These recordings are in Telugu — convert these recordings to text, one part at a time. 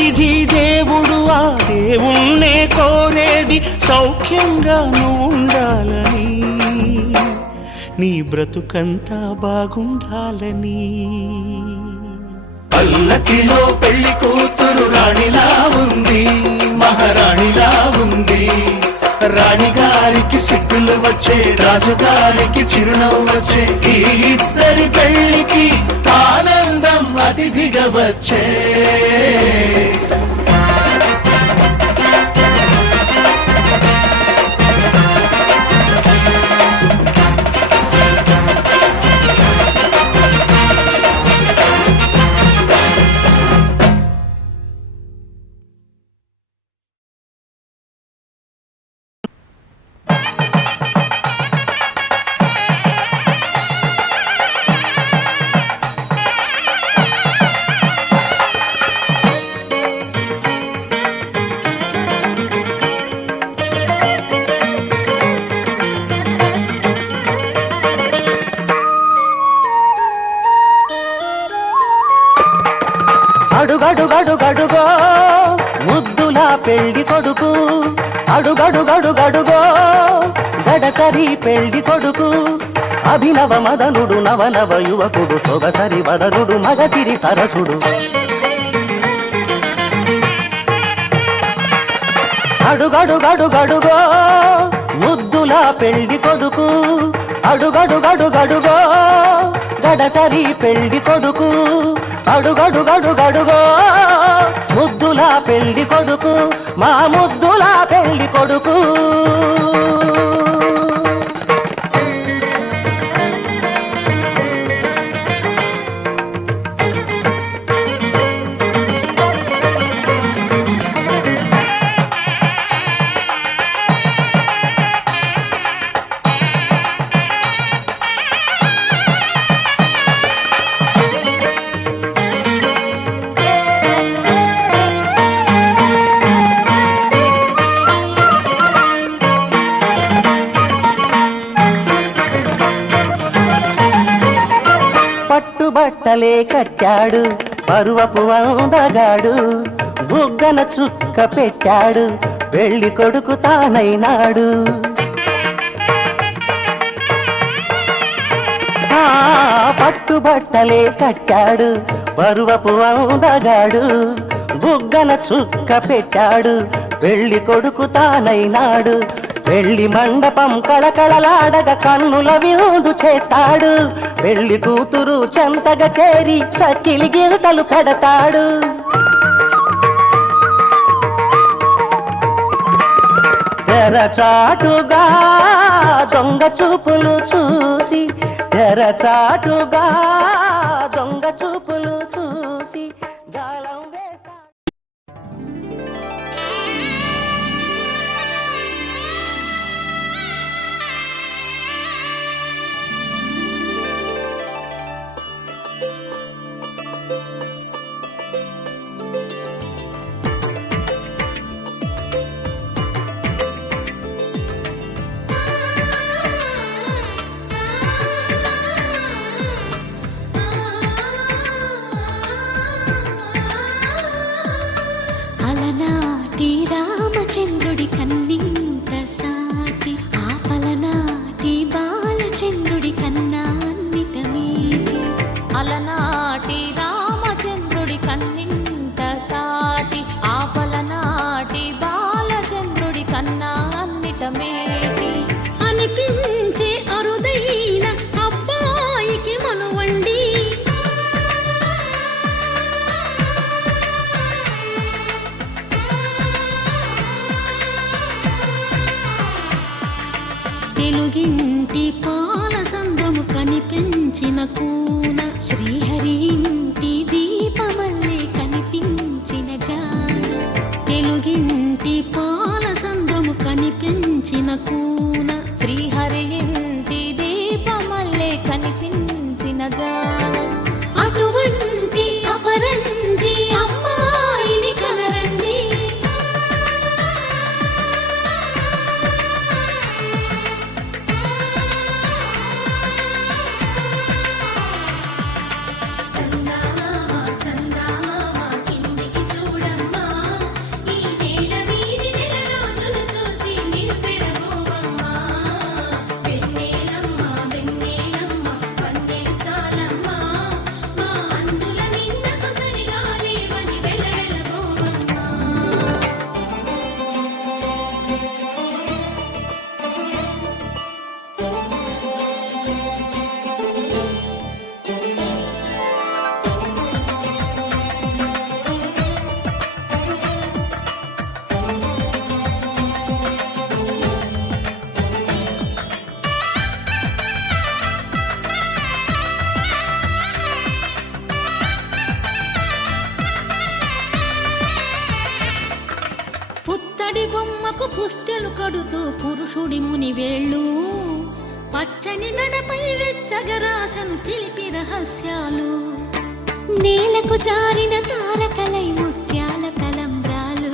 అతిథి దేవుడు ఆ దేవుణ్ణే కోరేది సౌఖ్యంగా ఉండాలని, నీ బ్రతుకంతా బాగుండాలని. పల్లకిలో పెళ్లి కూతురు రాణిలా ఉంది, మహారాణిలా ఉంది. రాణిగారికి సిగ్గులు వచ్చే, రాజుగారికి చిరునవ్వు వచ్చే. ఈ ఇద్దరి పెళ్లికి ఆనందం అతిథిగా వచ్చే. అడుగడుగడుగడుగో ముద్దులా పెళ్లి కొడుకు, అడుగడుగడుగడుగో గడసరి పెళ్లి కొడుకు. అభినవ మదనుడు నవనవ యువకుడు, సొగసరి వదనుడు మగసిరి సరసుడు. అడుగడుగడుగడుగో ముద్దులా పెళ్లి కొడుకు, అడుగడుగడుగడుగో గడసరి పెళ్లి కొడుకు. అడుగడుగడుగడుగో ముద్దులా పెళ్లి కొడుకు, మా ముద్దులా పెళ్లి కొడుకు. పట్టుబట్టలే కట్టాడు పరువపు అందగాడు, బుగ్గన చుక్క పెట్టాడు పెళ్లి కొడుకు తానైనాడు. పట్టుబట్టలే కట్టాడు పరువపు అందగాడు, బుగ్గన చుక్క పెట్టాడు పెళ్లి కొడుకు తానైనాడు. పెళ్లి మండపం కళకళలాడగ కన్నుల విందు చేస్తాడు, పెళ్లి కూతురు చెంతగా చేరి చక్కిలి గిరతలు కడతాడు. తెరచాటుగా దొంగ చూపులు చూసి, తెరచాటుగా దొంగ చూపులు చూసి గాలం వేస్తాడు. రామచంద్రుడి కన్నింత సాటి, ఆపలనాటి బాలచంద్రుడి కన్నా అన్నిట మీటి. అలనాటి రామచంద్రుడి కన్నింత సాటి, ఆపలనాటి బాలచంద్రుడి కన్నా అన్నిట మేటి. అనిపించే అరుదైన అబ్బాయికి మనువండి, తెలుగింటి పాల సంద్రము కనిపించిన కూన, శ్రీహరి ఇంటి దీపమల్లే కనిపించిన జాన. తెలుగింటి పాల సంద్రము కనిపించిన కూన, శ్రీహరి ఇంటి దీపమల్లే కనిపించిన జాన. అటువంటి అపరంజి అమ్మాయిని కనరండి, చందమామ పువ్వుడి బొమ్మకు పుస్తెలు కడుతూ పురుషుడి ముని వేళ్ళు పచ్చని నడపై వెచ్చగరాసను చిలిపి రహస్యాలు నేలకు జారిన తారకలై ముత్యాల తలంబ్రాలు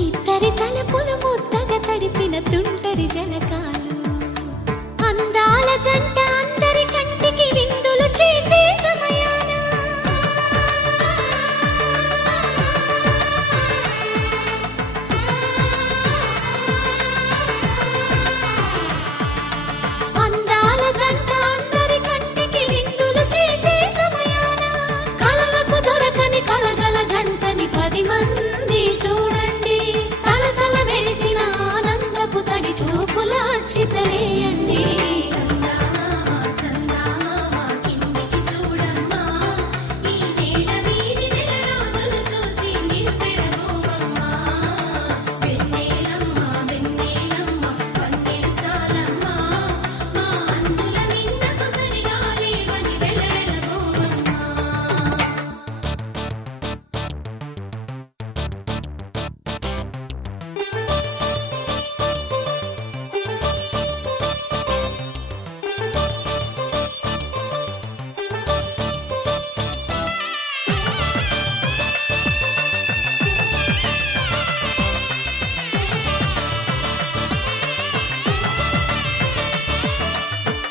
ఇద్దరి తలపులు ముద్దగా తడిపిన తుంటరి జలకాలు అందాల జంట అందరి కంటికి విందులు చేసే సమయాన అందాల జంట అందరి కంటికి విందులు చేసే సమయాన కలలకు దొరకని కలగల జంటని 10 మంది చూడండి తలతల మెరిసిన ఆనందపు తడి చూపుల అక్షితలేయండి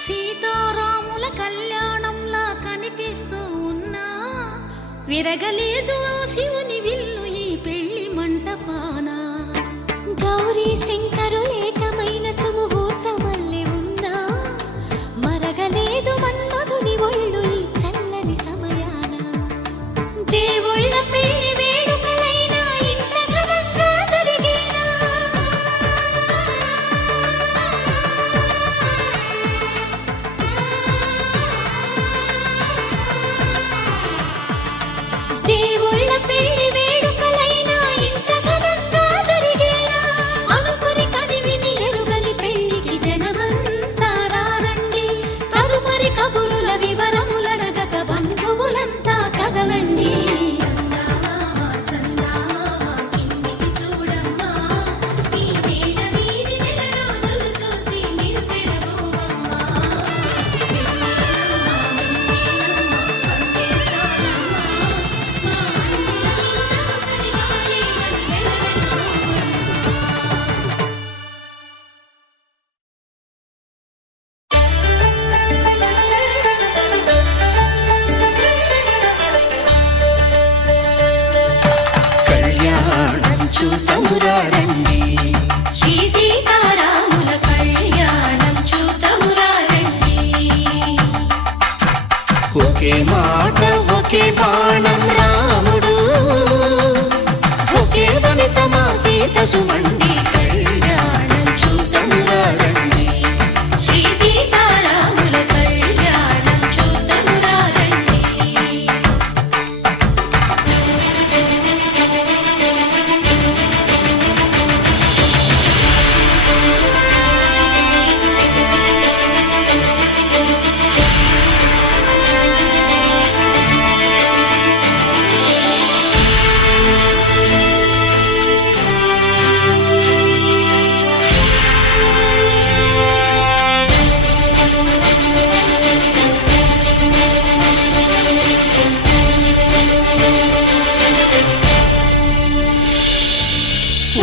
సీతారాముల కళ్యాణంలా కనిపిస్తూ ఉన్నా విరగలేదు ఆ శివుని విల్లు ఈ పెళ్లి మంటపాన గౌరీ శంకరులేకమైన సుముహూర్తమల్లె ఉన్నా మరగలేదు మన్మధుని ఒళ్ళు ఈ చల్లని సమయాన దేవుళ్ళ పెళ్లి వేడుకలైనా ఇంత ఘనంగా జరిగేనా దేవుళ్ళ పెళ్లి వేడుకలైనా ఇంత ఘనంగా జరిగేలా అనుకుని కదివిని ఎరుగని పెళ్లికి జనమంతా రారండి తదుపరి కబురుల వివరములడగక బంధువులంతా కదలండి కిందికి చూడమ్మా ఈ నేల వీడి నెల రోజులు చూసి నీవు పెరగోవమ్మా కళ్యాణం చూతమురా రండి శ్రీ సీతారాముల కళ్యాణం చూతమురా రండి ఒకే మాట ఒకే బాణం రాముడు ఒకే వనిత మా సీత సుమండి కళ్యాణం చూతమురా రండి శ్రీ సీతారాముల కళ్యాణం చూతమురా రండి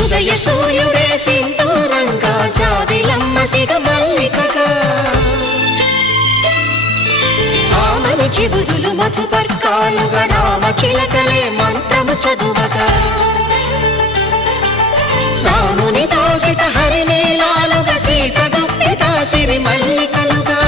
ఉదయ సూర్యుడే సింధూరంగా జాబిలమ్మ సిగ మల్లికగా ఆమని చిగురులు మధుపర్కాలుగా రామ చిలకలే మంత్రము చదువగా రాముని దోసిట హరినీలాలుగా సీత గుప్పిట సిరి మల్లికలుగా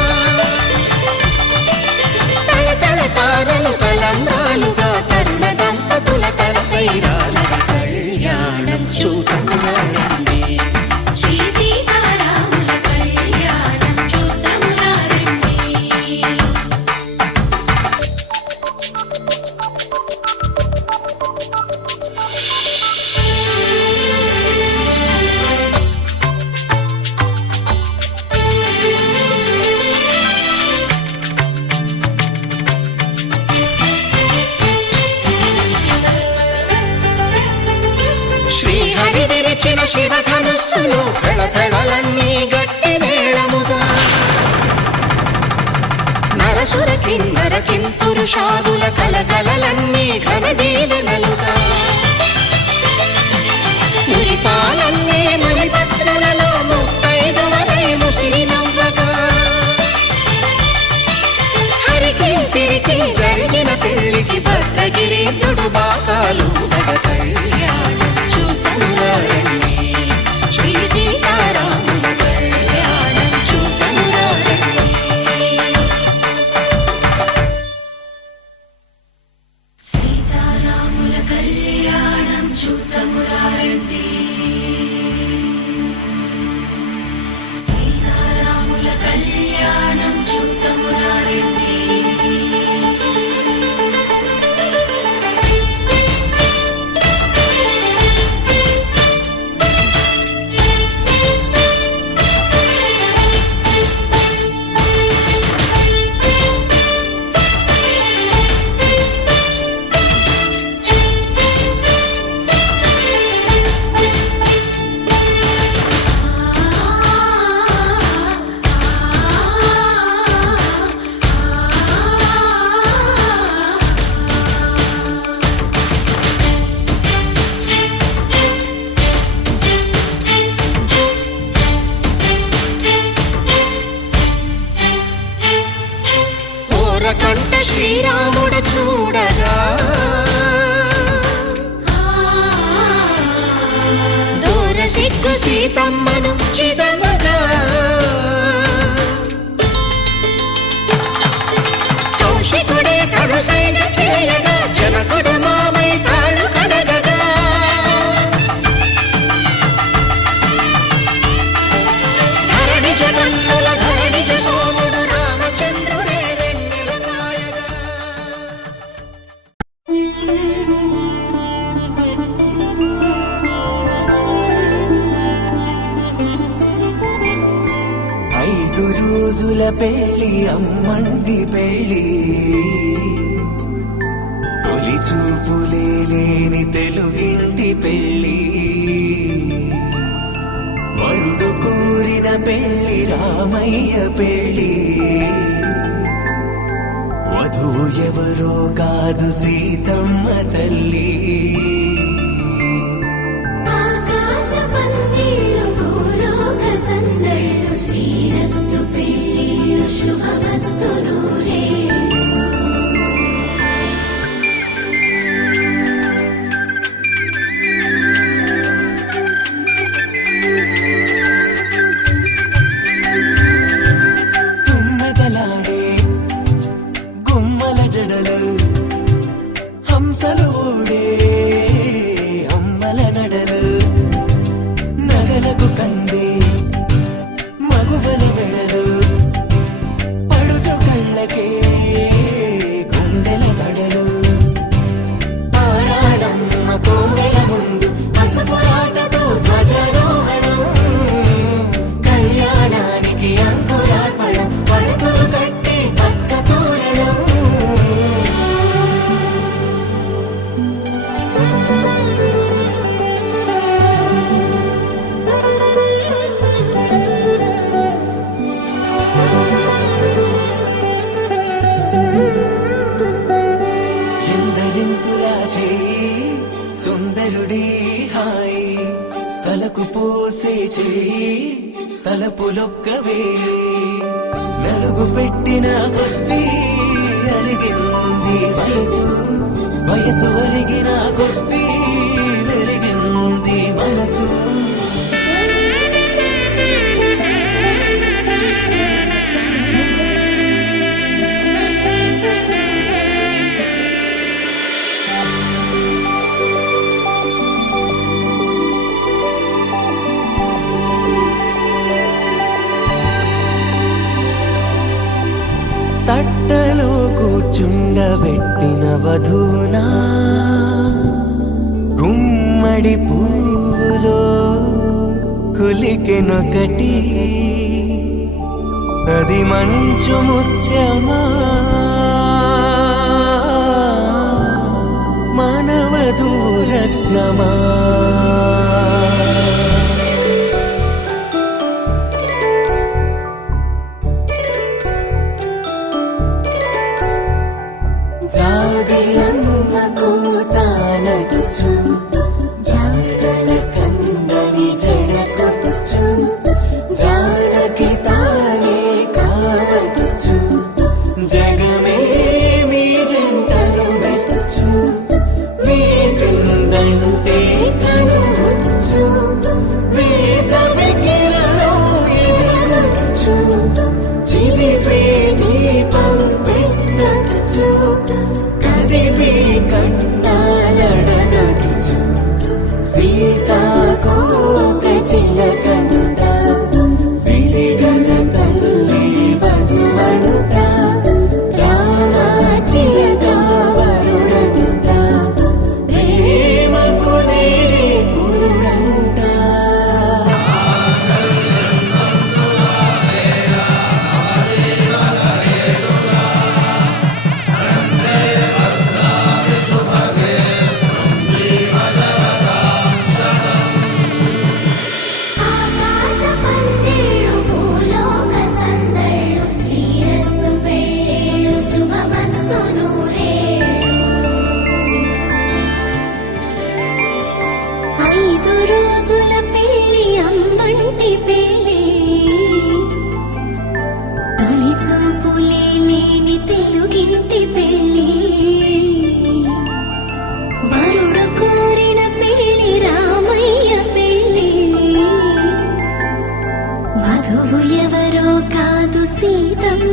తళతళ తారలు తలంబ్రాలుగా తరుణ దంపతుల తలపైరాలుగా కళ్యాణం చూతమురా రండి శ్రీ సీతారాముల కళ్యాణం చూతమురా రండి శివధనుస్సులో పెళపెళలన్నీ గట్టి మేళముగా నరసుర కిన్నర కింపురుషాదుల కలకలలన్నీ ఘన దీవెనలుగా మురిపాలన్నీ మురిపత్రులలో ముత్తైదువలై ముసిరినవ్వగా హరికి సిరికి జరిగిన పెళ్లికి భద్రగిరీంద్రుడు బాకాలు కళ్యాణం చూతమురారండి శ్రీ సీతారాముల కళ్యాణం చూతమురారండి సీతారాముల కళ్యాణం చూతమురారండి సీతారాముల కళ్యాణం చూతమురారండి కంట శ్రీరాముడు చూడగా దూర సిగ్గు సీతమ్మను చిదమగా కౌశికుడే కరుసైన చేయగా జనకుడు మామై కాళ్ళు కడగగా ధరణి జగన్నుల ధరణి సోముడు రామచంద్రుడే రోజుల పెళ్లి అమ్మండి పెళ్లి తొలి చూపులే లేని తెలుగింటి పెళ్లి వరుడు కోరిన పెళ్లి రామయ్య పెళ్లి వధువు ఎవరో కాదు సీతమ్మ తల్లి శ్రీరస్తు పెళ్ళిళ్ళు శుభమస్తు నూరే తుమ్మెదలాడే గుమ్మల జడలు హంసలు ఊడే అమ్మల నడలు నగలకు కందే మగువల వెడలు పడుచు కళ్ళకే గుండెల తడలు ఆరాడమ్మ కోవెల ముందు పసుపురాటతో ధ్వజారోహణం కళ్యాణానికి అంకురార్పణం పడుతులు కట్టి పచ్చ తోరణం ఎందరింతులా చేయి సుందరుడి హాయి తలకు పోసే చేయి తలపులొక్కవే నలుగు పెట్టిన కొద్దీ అలిగింది వయసు వయసు అలిగిన కొద్దీ వెలిగింది మనసు తట్టలో కూర్చుండబెట్టిన వధూనా గుమ్మడి పువ్వులో కులికెనొకటి అది మంచు ముత్యమా మానవధూ రత్నమా వారి పెళ్ళి తొలి చూపులే లేని తెలుగింటి పెళ్ళి వరుడు కోరిన పెళ్ళి రామయ్య పెళ్ళి వధువు ఎవరో కాదు సీతమ్మ